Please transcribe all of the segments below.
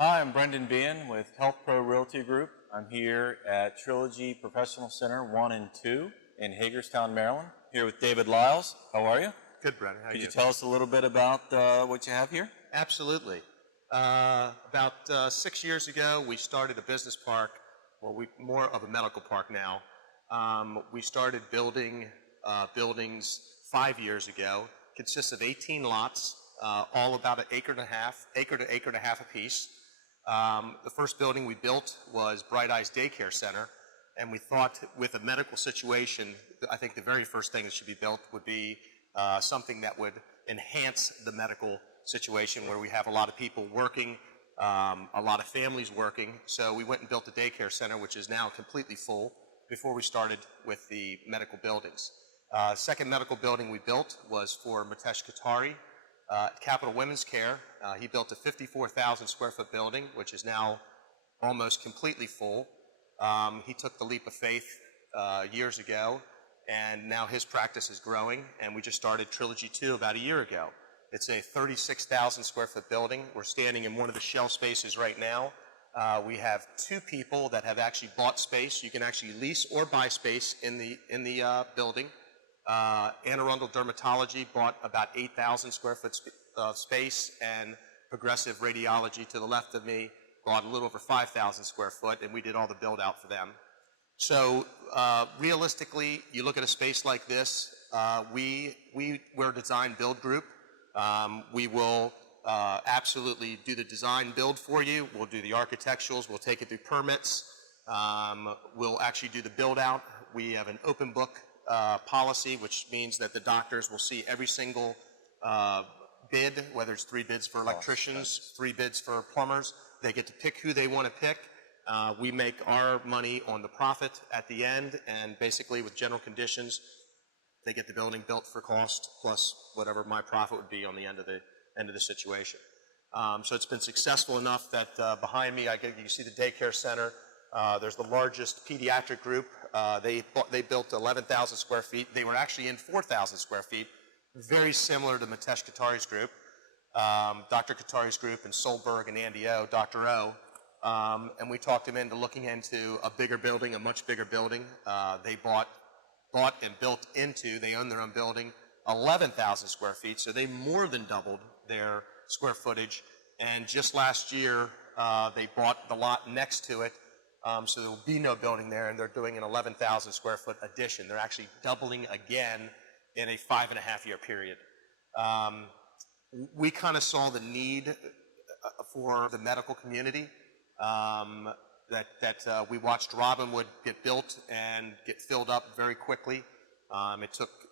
Hi, I'm Brendan Behan with Health Pro Realty Group. I'm here at Trilogy Professional Center 1 and 2 in Hagerstown, Maryland. Here with David Lyles. How are you? Good, Brendan. How are you? Could you tell us a little bit about what you have here? Absolutely. About 6 years ago, we started a business park. Well, more of a medical park now. We started building buildings 5 years ago. Consists of 18 lots, all about an acre to acre and a half apiece. The first building we built was Bright Eyes Daycare Center, and we thought with a medical situation, I think the very first thing that should be built would be something that would enhance the medical situation where we have a lot of people working, a lot of families working. So we went and built a daycare center, which is now completely full, before we started with the medical buildings. Second medical building we built was for Kothari, Capital Women's Care. He built a 54,000 square foot building, which is now almost completely full. He took the leap of faith years ago, and now his practice is growing, and we just started Trilogy 2 about a year ago. It's a 36,000 square foot building. We're standing in one of the shell spaces right now. We have 2 people that have actually bought space. You can actually lease or buy space in the building. Anne Arundel Dermatology bought about 8,000 square foot space, and Progressive Radiology to the left of me bought a little over 5,000 square foot, and we did all the build out for them. So realistically, you look at a space like this, we're a design build group. We will absolutely do the design build for you. We'll do the architecturals. We'll take it through permits. We'll actually do the build out. We have an open book policy, which means that the doctors will see every single bid, whether it's 3 bids for electricians, 3 bids for plumbers. They get to pick who they want to pick. We make our money on the profit at the end, and basically with general conditions, they get the building built for cost plus whatever my profit would be on the end of the situation. So it's been successful enough that behind me, you can see the daycare center. There's the largest pediatric group. They built 11,000 square feet. They were actually in 4,000 square feet, very similar to Mitesh Kothari's group, Dr. Kothari's group, and Solberg and Andy O, Dr. O. And we talked them into looking into a bigger building, a much bigger building. They bought and built into, they own their own building, 11,000 square feet, so they more than doubled their square footage. And just last year, they bought the lot next to it, so there will be no building there, and they're doing an 11,000 square foot addition. They're actually doubling again in a 5.5 year period. We kind of saw the need for the medical community, we watched Robinwood get built and get filled up very quickly.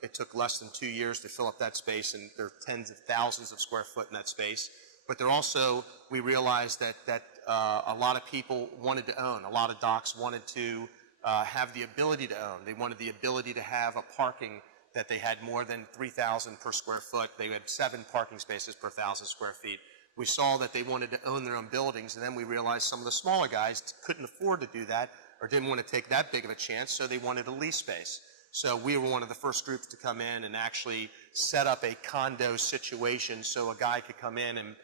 It took less than 2 years to fill up that space, and there are tens of thousands of square foot in that space. But there also, we realized that a lot of people wanted to own. A lot of docs wanted to have the ability to own. They wanted the ability to have a parking that they had more than 3,000 per square foot. They had 7 parking spaces per 1,000 square feet. We saw that they wanted to own their own buildings, and then we realized some of the smaller guys couldn't afford to do that or didn't want to take that big of a chance, so they wanted a lease space. So we were one of the first groups to come in and actually set up a condo situation so a guy could come in and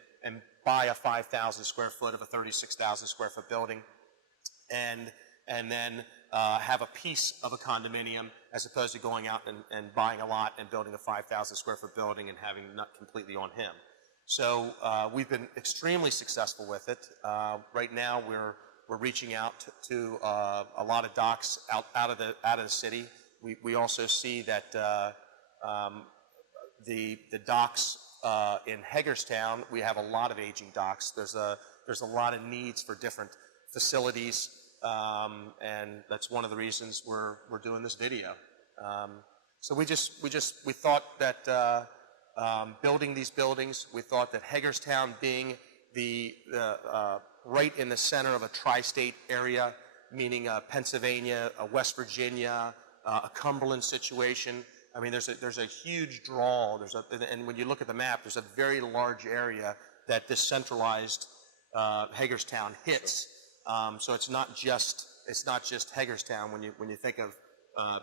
buy a 5,000 square foot of a 36,000 square foot building and then have a piece of a condominium as opposed to going out and buying a lot and building a 5,000 square foot building and having it not completely on him. So we've been extremely successful with it. Right now we're reaching out to a lot of docs out of the city. We also see that the docs in Hagerstown, we have a lot of aging docs. There's a lot of needs for different facilities, and that's one of the reasons we're doing this video. So we thought that building these buildings, we thought that Hagerstown being right in the center of a tri-state area, meaning Pennsylvania, West Virginia, a Cumberland situation. I mean, there's a huge draw. And when you look at the map, there's a very large area that this centralized Hagerstown hits. So it's not just Hagerstown when you think of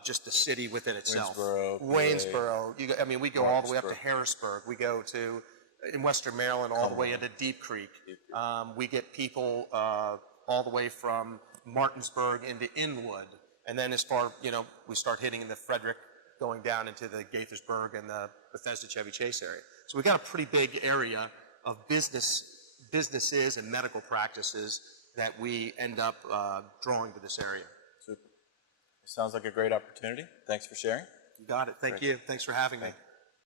just the city within itself. Waynesboro. Waynesboro. We go all the way up to Harrisburg. We go to in Western Maryland all the way into Deep Creek. We get people all the way from Martinsburg into Inwood. And then as far, we start hitting in the Frederick, going down into the Gaithersburg and the Bethesda Chevy Chase area. So we got a pretty big area of businesses and medical practices that we end up drawing to this area. Super. Sounds like a great opportunity. Thanks for sharing. You got it. Thank you. Thanks for having me.